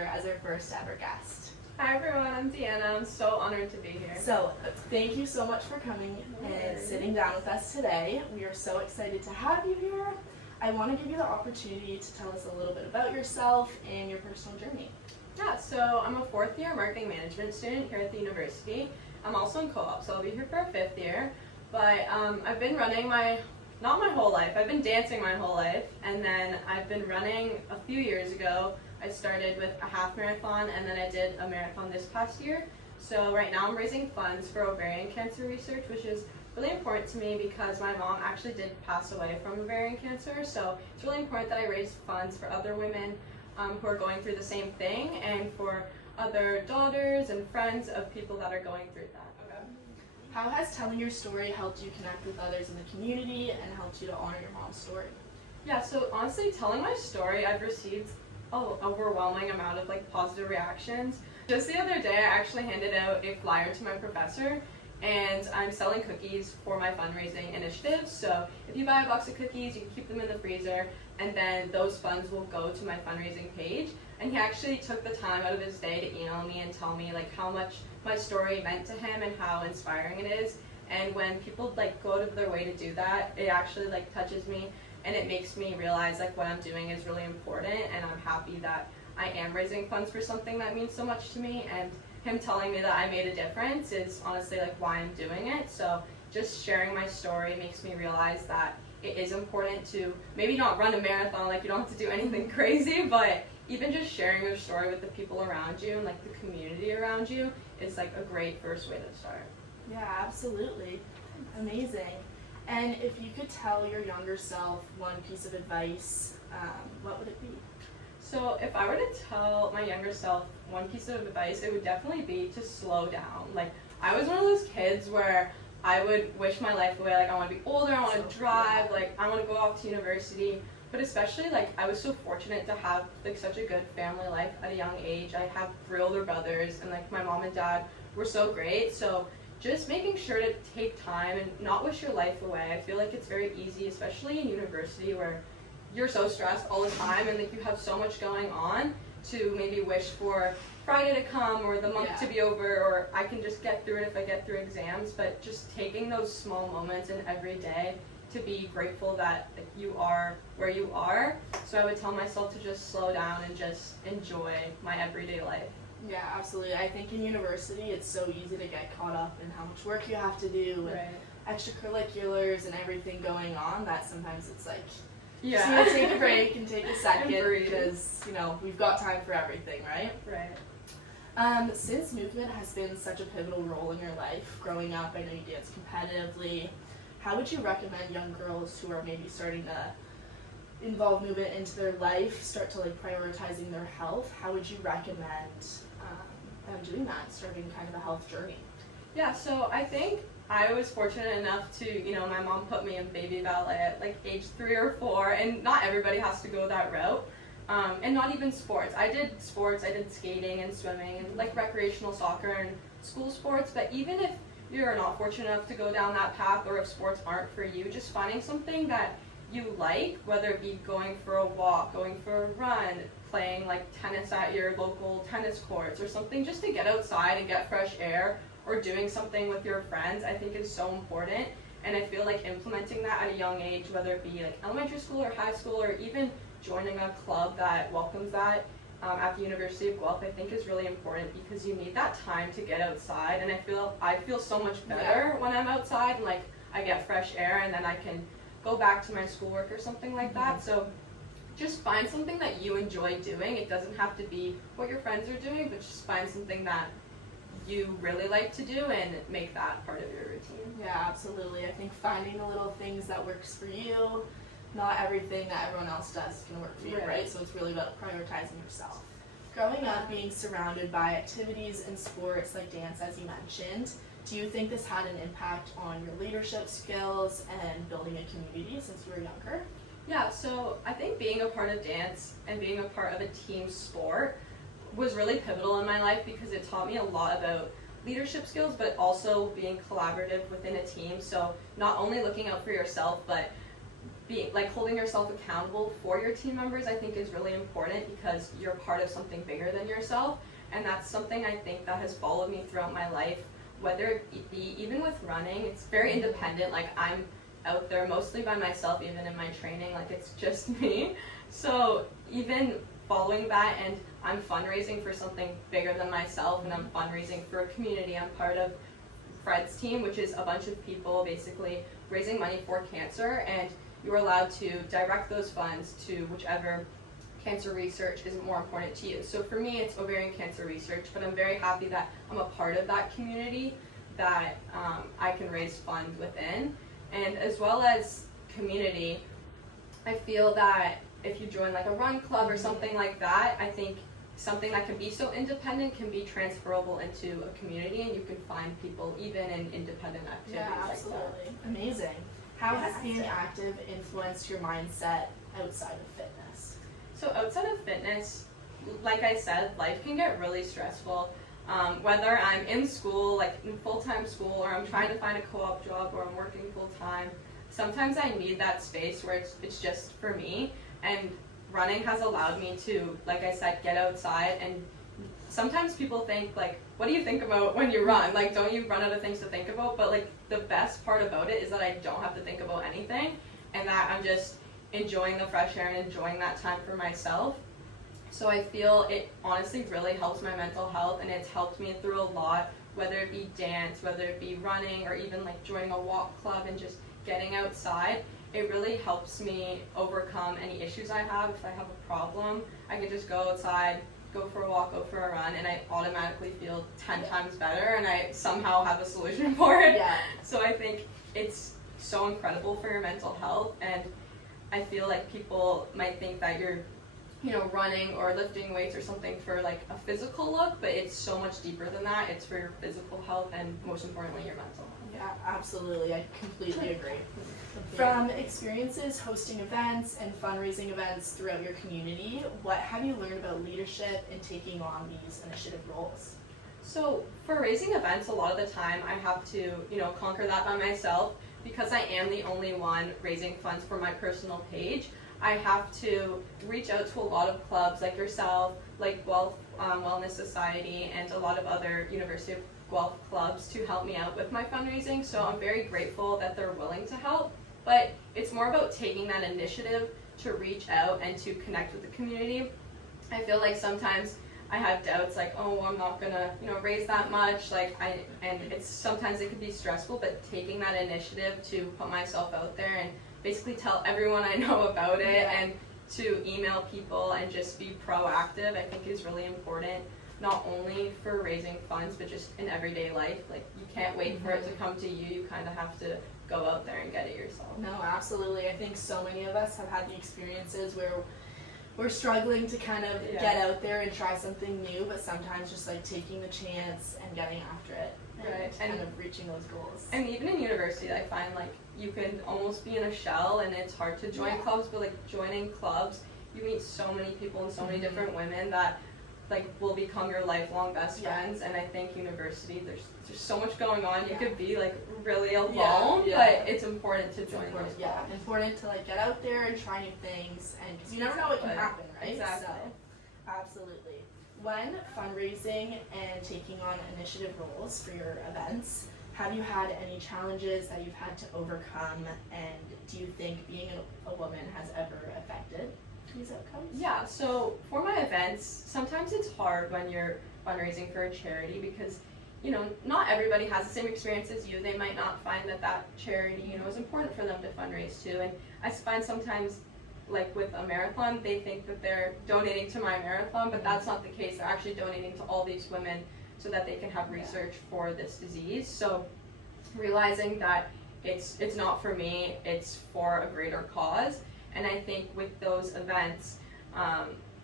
here as our first ever guest. Hi everyone, I'm Deanna. I'm so honored to be here. So, thank you so much for coming and sitting down with us today. We are so excited to have you here. I want to give you the opportunity to tell us a little bit about yourself and your personal journey. Yeah, so I'm a fourth year marketing management student here at the university. I'm also in co-op, so I'll be here for a fifth year. But I've been running not my whole life, I've been dancing my whole life, and then I've been running a few years ago. I started with a half marathon and then I did a marathon this past year. So right now I'm raising funds for ovarian cancer research, which is really important to me because my mom actually did pass away from ovarian cancer. So it's really important that I raise funds for other women who are going through the same thing and for other daughters and friends of people that are going through that. Okay. How has telling your story helped you connect with others in the community and helped you to honor your mom's story? Yeah, so honestly, telling my story, I've received an overwhelming amount of positive reactions. Just the other day, I actually handed out a flyer to my professor, and I'm selling cookies for my fundraising initiative. So if you buy a box of cookies, you can keep them in the freezer, and then those funds will go to my fundraising page. And he actually took the time out of his day to email me and tell me how much my story meant to him and how inspiring it is. And when people go to their way to do that, it actually touches me. And it makes me realize what I'm doing is really important, and I'm happy that I am raising funds for something that means so much to me, and him telling me that I made a difference is honestly why I'm doing it. So just sharing my story makes me realize that it is important to maybe not run a marathon, you don't have to do anything crazy, but even just sharing your story with the people around you and the community around you is a great first way to start. Yeah, absolutely. Amazing. And if you could tell your younger self one piece of advice, what would it be? So if I were to tell my younger self one piece of advice, it would definitely be to slow down. I was one of those kids where I would wish my life away. I want to be older, I want to drive, I want to go off to university. But especially, I was so fortunate to have such a good family life at a young age. I have 3 older brothers, and my mom and dad were so great. So just making sure to take time and not wish your life away. I feel it's very easy, especially in university where you're so stressed all the time and you have so much going on, to maybe wish for Friday to come or the month to be over, or I can just get through it if I get through exams. But just taking those small moments in every day to be grateful that you are where you are. So I would tell myself to just slow down and just enjoy my everyday life. Yeah, absolutely. I think in university it's so easy to get caught up in how much work you have to do and extracurriculars and everything going on that sometimes it's just need to take a break and take a second because, we've got time for everything, right? Right. Since movement has been such a pivotal role in your life, growing up, I know you dance competitively. How would you recommend young girls who are maybe starting to involve movement into their life, start to prioritizing their health? How would you recommend them doing that, starting kind of a health journey? Yeah, so I think I was fortunate enough to, my mom put me in baby ballet at age 3 or 4, and not everybody has to go that route. And not even sports. I did skating and swimming and recreational soccer and school sports, but even if you're not fortunate enough to go down that path, or if sports aren't for you, just finding something that you like, whether it be going for a walk, going for a run, playing tennis at your local tennis courts or something, just to get outside and get fresh air, or doing something with your friends, I think is so important. And I feel implementing that at a young age, whether it be elementary school or high school, or even joining a club that welcomes that at the University of Guelph, I think is really important, because you need that time to get outside. And I feel so much better when I'm outside and I get fresh air, and then I can go back to my schoolwork or something like that. So just find something that you enjoy doing. It doesn't have to be what your friends are doing, but just find something that you really like to do and make that part of your routine. Yeah, absolutely. I think finding the little things that works for you, not everything that everyone else does is going to work for you, right? So it's really about prioritizing yourself. Growing up, being surrounded by activities and sports like dance, as you mentioned, do you think this had an impact on your leadership skills and building a community since you were younger? Yeah, so I think being a part of dance and being a part of a team sport was really pivotal in my life, because it taught me a lot about leadership skills, but also being collaborative within a team. So not only looking out for yourself, but being like holding yourself accountable for your team members, I think is really important because you're part of something bigger than yourself, and that's something I think that has followed me throughout my life, whether it be even with running. It's very independent. Like, I'm out there mostly by myself, even in my training, like it's just me. So even following that, and I'm fundraising for something bigger than myself, and I'm fundraising for a community. I'm part of Fred's team, which is a bunch of people basically raising money for cancer, and you're allowed to direct those funds to whichever cancer research is more important to you. So for me, it's ovarian cancer research, but I'm very happy that I'm a part of that community that I can raise funds within. And as well as community, I feel that if you join like a run club or something like that, I think something that can be so independent can be transferable into a community, and you can find people even in independent activities. Yeah, absolutely. Like that. Amazing. How has being active influenced your mindset outside of fitness? So outside of fitness, like I said, life can get really stressful. Whether I'm in school, like in full-time school, or I'm trying to find a co-op job, or I'm working full-time, sometimes I need that space where it's just for me, and running has allowed me to, like I said, get outside. And sometimes people think, like, what do you think about when you run? Like, don't you run out of things to think about? But like, the best part about it is that I don't have to think about anything, and that I'm just enjoying the fresh air and enjoying that time for myself. So I feel it honestly really helps my mental health, and it's helped me through a lot, whether it be dance, whether it be running, or even like joining a walk club and just getting outside. It really helps me overcome any issues I have. If I have a problem, I can just go outside, go for a walk, go for a run, and I automatically feel 10 times better, and I somehow have a solution for it. Yeah. So I think it's so incredible for your mental health, and I feel like people might think that you're, you know, running or lifting weights or something for like a physical look, but it's so much deeper than that. It's for your physical health and most importantly your mental health. Yeah, absolutely. I completely agree. From experiences hosting events and fundraising events throughout your community, what have you learned about leadership and taking on these initiative roles? So for raising events, a lot of the time I have to, you know, conquer that by myself because I am the only one raising funds for my personal page. I have to reach out to a lot of clubs like yourself, like Guelph Wellness Society, and a lot of other University of Guelph clubs to help me out with my fundraising. So I'm very grateful that they're willing to help, but it's more about taking that initiative to reach out and to connect with the community. I feel like sometimes I have doubts, like, oh, I'm not gonna, you know, raise that much, and it's sometimes it can be stressful, but taking that initiative to put myself out there and basically tell everyone I know about it, and to email people and just be proactive, I think is really important, not only for raising funds, but just in everyday life. Like, you can't wait for it to come to you, you kind of have to go out there and get it yourself. No, absolutely. I think so many of us have had the experiences where we're struggling to kind of get out there and try something new, but sometimes just like taking the chance and getting after it, and kind of reaching those goals. And even in university, I find like you can almost be in a shell and it's hard to join clubs, but like joining clubs, you meet so many people and so many different women that like will become your lifelong best friends. And I think university, there's so much going on. You could be like really alone, but it's important to join those clubs. Important to like get out there and try new things, and because you never know what can happen, right? Exactly. So, absolutely. When fundraising and taking on initiative roles for your events, have you had any challenges that you've had to overcome, and do you think being a woman has ever affected these outcomes? Yeah, so for my events, sometimes it's hard when you're fundraising for a charity because, you know, not everybody has the same experience as you. They might not find that charity, you know, is important for them to fundraise to. And I find sometimes, like with a marathon, they think that they're donating to my marathon, but that's not the case. They're actually donating to all these women so that they can have research for this disease. So realizing that it's not for me, it's for a greater cause. And I think with those events,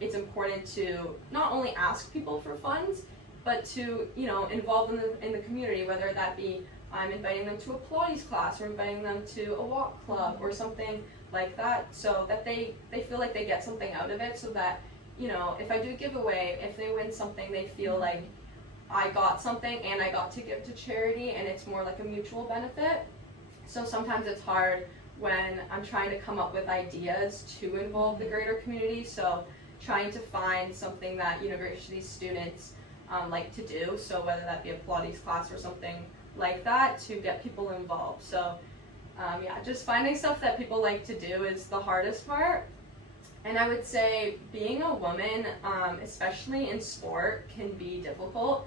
it's important to not only ask people for funds, but to, you know, involve them in the community, whether that be I'm inviting them to a Pilates class or inviting them to a walk club or something like that, so that they feel like they get something out of it, so that, you know, if I do give away, if they win something, they feel like I got something and I got to give to charity, and it's more like a mutual benefit. So sometimes it's hard when I'm trying to come up with ideas to involve the greater community. So trying to find something that university students like to do. So whether that be a Pilates class or something like that to get people involved. So yeah, just finding stuff that people like to do is the hardest part. And I would say being a woman, especially in sport, can be difficult.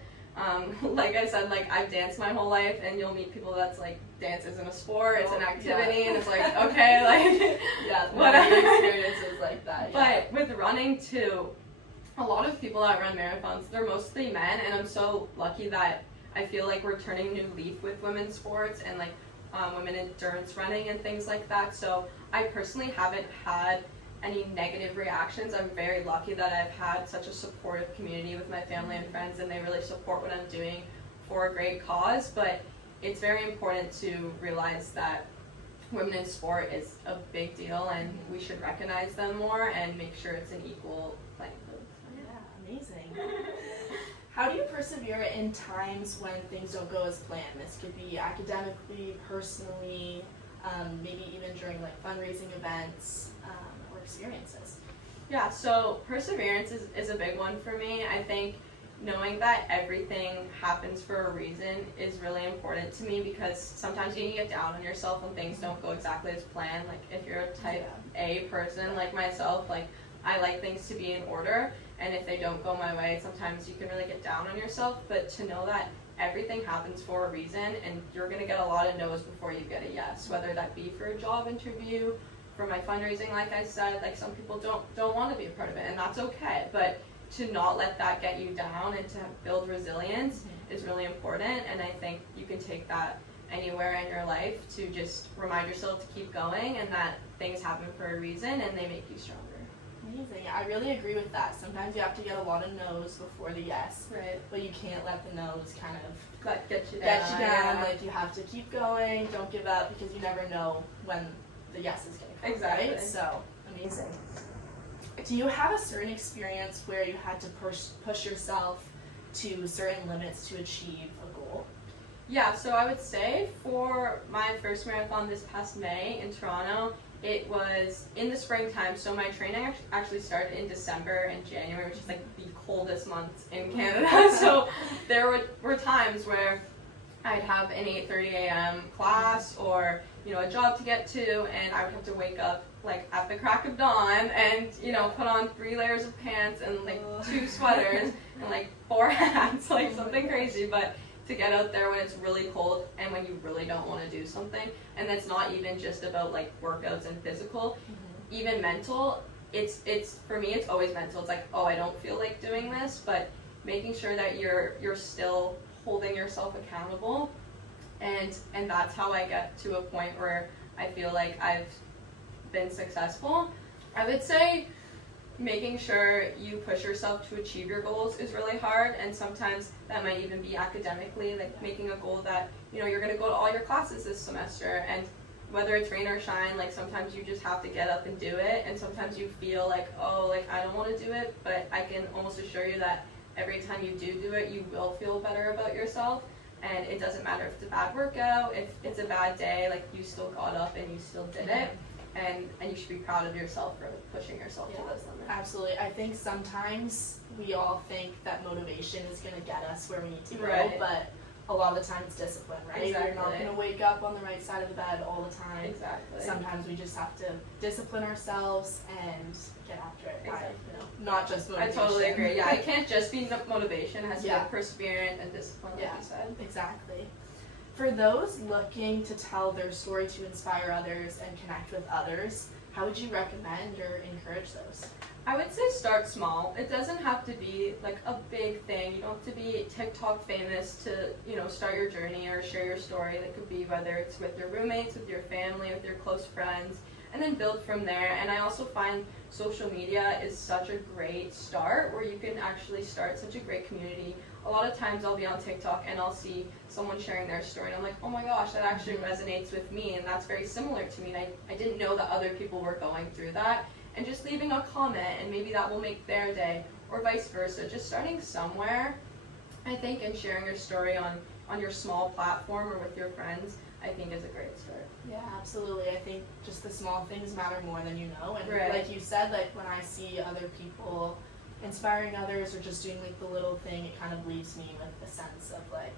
Like I said, like I've danced my whole life, and you'll meet people that's like, dance isn't a sport, it's an activity, and it's like, okay, like, yeah, whatever. Experiences like that. Yeah. But with running too, a lot of people that run marathons, they're mostly men, and I'm so lucky that I feel like we're turning a new leaf with women's sports and like women endurance running and things like that. So I personally haven't had any negative reactions. I'm very lucky that I've had such a supportive community with my family and friends, and they really support what I'm doing for a great cause. But it's very important to realize that women in sport is a big deal, and we should recognize them more and make sure it's an equal playing field. Yeah, amazing. How do you persevere in times when things don't go as planned? This could be academically, personally, maybe even during like fundraising events or experiences. Yeah, so perseverance is a big one for me. I think knowing that everything happens for a reason is really important to me, because sometimes you can get down on yourself when things don't go exactly as planned. Like if you're a type A person like myself, like I like things to be in order, and if they don't go my way, sometimes you can really get down on yourself. But to know that everything happens for a reason, and you're going to get a lot of no's before you get a yes, whether that be for a job interview, for my fundraising, like I said, like some people don't want to be a part of it, and that's okay. But to not let that get you down and to build resilience is really important, and I think you can take that anywhere in your life to just remind yourself to keep going, and that things happen for a reason and they make you stronger. Amazing. I really agree with that. Sometimes you have to get a lot of no's before the yes. Right. But you can't let the no's kind of Get you down. Yeah. Like you have to keep going, don't give up, because you never know when the yes is going to come. Exactly. Right? So, amazing. Do you have a certain experience where you had to push yourself to certain limits to achieve a goal? Yeah, so I would say for my first marathon this past May in Toronto, it was in the springtime, so my training actually started in December and January, which is like the coldest months in Canada. So there were times where I'd have an 8:30 a.m. class or a job to get to, and I would have to wake up like at the crack of dawn and put on 3 layers of pants and like 2 sweaters and like 4 hats, like something crazy. But to get out there when it's really cold and when you really don't want to do something, and it's not even just about like workouts and physical, even mental. It's for me, it's always mental. It's like, oh, I don't feel like doing this, but making sure that you're still holding yourself accountable, and that's how I get to a point where I feel like I've been successful. I would say making sure you push yourself to achieve your goals is really hard, and sometimes that might even be academically, like making a goal that you're going to go to all your classes this semester, and whether it's rain or shine, like sometimes you just have to get up and do it, and sometimes you feel like, oh, like I don't want to do it, but I can almost assure you that every time you do it, you will feel better about yourself. And it doesn't matter if it's a bad workout, if it's a bad day, like you still got up and you still did it. And you should be proud of yourself for pushing yourself to those limits. Absolutely. I think sometimes we all think that motivation is going to get us where we need to go, Right. but a lot of the time it's discipline, right? Exactly. You're not going to wake up on the right side of the bed all the time. Exactly. Sometimes we just have to discipline ourselves and get after it. Exactly. Not just motivation. I totally agree. Yeah, it can't just be motivation. It has to Yeah. be perseverant and discipline, like you said. Exactly. For those looking to tell their story to inspire others and connect with others, how would you recommend or encourage those? I would say start small. It doesn't have to be like a big thing. You don't have to be TikTok famous to, start your journey or share your story. That could be whether it's with your roommates, with your family, with your close friends, and then build from there. And I also find social media is such a great start where you can actually start such a great community. A lot of times I'll be on TikTok and I'll see someone sharing their story and I'm like, oh my gosh, that actually resonates with me, and that's very similar to me, and I didn't know that other people were going through that. And just leaving a comment, and maybe that will make their day, or vice versa. Just starting somewhere, I think, and sharing your story on your small platform or with your friends, I think is a great start. Yeah, absolutely. I think just the small things matter more than you know. And Right. like you said, like when I see other people inspiring others or just doing like the little thing, it kind of leaves me with a sense of like,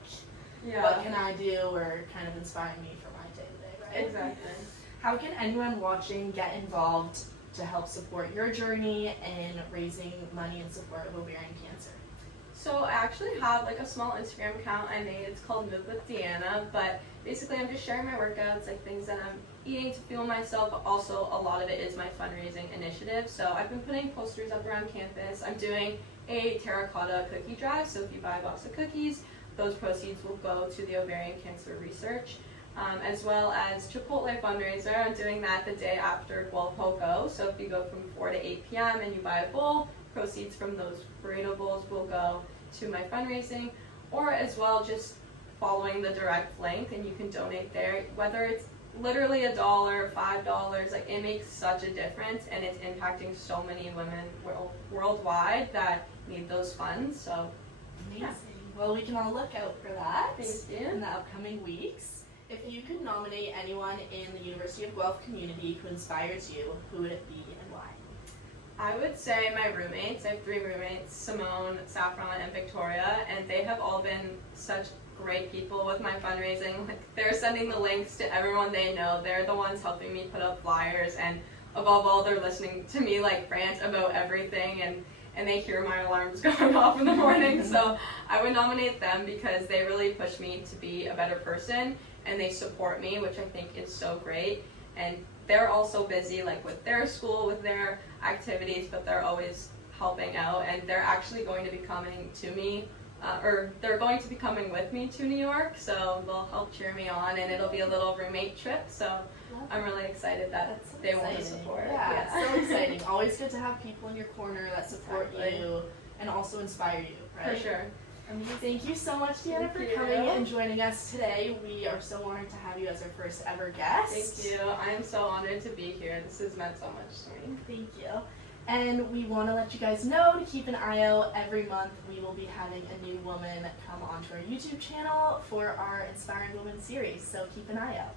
what can I do, or kind of inspiring me for my day to day, right? Exactly. How can anyone watching get involved to help support your journey in raising money in support of ovarian cancer? So I actually have like a small Instagram account I made. It's called Move with Deanna, but basically I'm just sharing my workouts, like things that I'm eating to fuel myself, but also a lot of it is my fundraising initiative. So I've been putting posters up around campus. I'm doing a terracotta cookie drive, so if you buy a box of cookies, those proceeds will go to the ovarian cancer research. As well as Chipotle fundraiser. I'm doing that the day after Guelph Go. So if you go from 4 to 8 p.m. and you buy a bowl, proceeds from those burrito bowls will go to my fundraising. Or as well, just following the direct link, and you can donate there. Whether it's literally $1, $5, like it makes such a difference, and it's impacting so many women worldwide that need those funds. So amazing. Yeah. Well, we can all look out for that Thank you. in the upcoming weeks. If you could nominate anyone in the University of Guelph community who inspires you, who would it be and why? I would say my roommates. I have 3 roommates, Simone, Saffron, and Victoria, and they have all been such great people with my fundraising. Like, they're sending the links to everyone they know. They're the ones helping me put up flyers, and above all, they're listening to me like rant about everything, and they hear my alarms going off in the morning. So I would nominate them because they really push me to be a better person, and they support me, which I think is so great. And they're also busy like with their school, with their activities, but they're always helping out, and they're actually going to be coming to me, or they're going to be coming with me to New York, so they'll help cheer me on, and it'll be a little roommate trip, so I'm really excited that so they want to support. Yeah, so exciting. Always good to have people in your corner that support you and also inspire you, right? For sure. Thank you so much, Deanna, for coming and joining us today. We are so honored to have you as our first ever guest. Thank you. I am so honored to be here. This has meant so much to me. Thank you. And we want to let you guys know to keep an eye out. Every month we will be having a new woman come onto our YouTube channel for our Inspiring Women series, so keep an eye out.